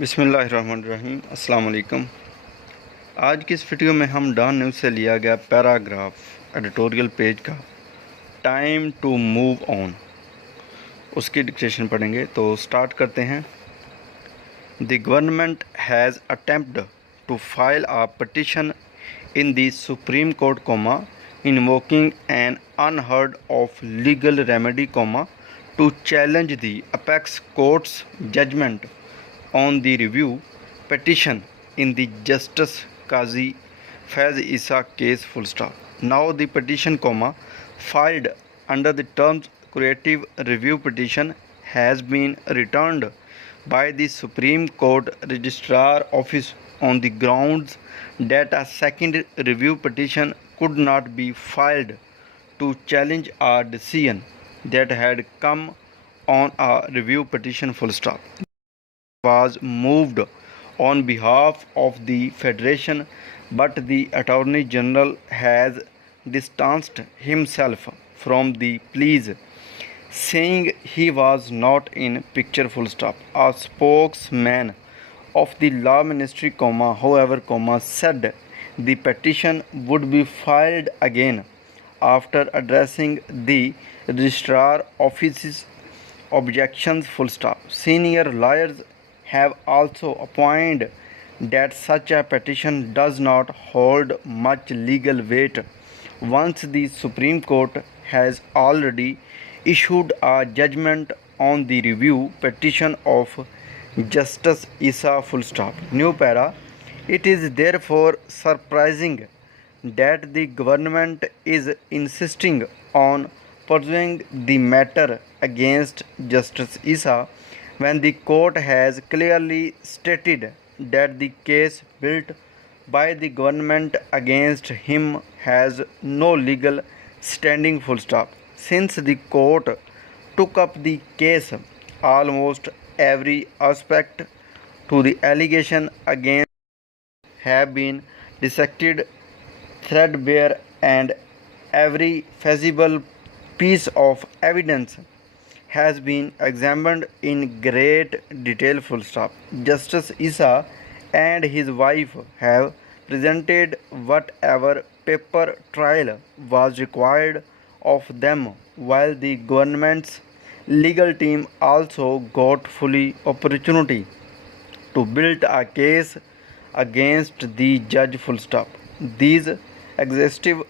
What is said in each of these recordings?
बिस्मिल्लाहिर्रहमानिर्रहीम अस्सलाम वालेकुम। आज की इस वीडियो में हम डॉन न्यूज़ से लिया गया पैराग्राफ एडिटोरियल पेज का टाइम टू मूव ऑन उसकी डिक्टेशन पढ़ेंगे। तो स्टार्ट करते हैं। The government has attempt to file a petition in the supreme court invoking an unheard of legal remedy to challenge the apex court's judgment on the review petition in the Justice Qazi Faiz Issa case full stop. Now the petition, filed under the terms creative review petition has been returned by the Supreme Court Registrar Office on the grounds that a second review petition could not be filed to challenge a decision that had come on a review petition full stop was moved on behalf of the Federation, but the Attorney General has distanced himself from the pleas, saying he was not in picture full stop. A spokesman of the Law Ministry, however, said the petition would be filed again after addressing the Registrar Office's objections full stop. Senior lawyers have also opined that such a petition does not hold much legal weight once the Supreme Court has already issued a judgment on the review petition of Justice Issa full stop. New para. It is therefore surprising that the government is insisting on pursuing the matter against Justice Issa when the court has clearly stated that the case built by the government against him has no legal standing full stop. Since the court took up the case, almost every aspect to the allegation against have been dissected threadbare and every feasible piece of evidence has been examined in great detail full stop. Justice Issa and his wife have presented whatever paper trial was required of them, while the government's legal team also got fully opportunity to build a case against the judge full stop. These exhaustive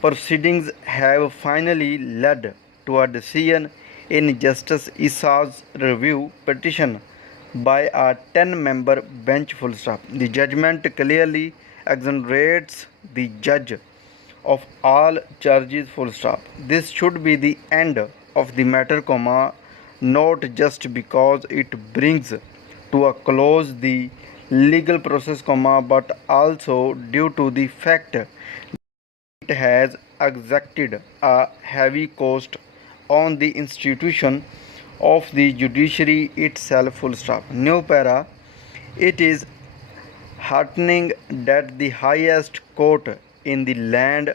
proceedings have finally led to a decision in Justice Issa's review petition by a 10-member bench full stop. The judgment clearly exonerates the judge of all charges full stop. This should be the end of the matter, not just because it brings to a close the legal process, but also due to the fact it has exacted a heavy cost on the institution of the judiciary itself full stop. New para. It is heartening that the highest court in the land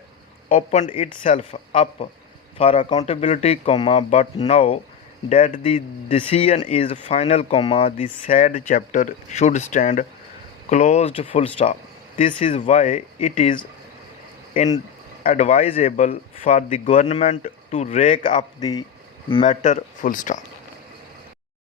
opened itself up for accountability, but now that the decision is final, the sad chapter should stand closed full stop. This is why it is inadvisable for the government to rake up the matter full stop.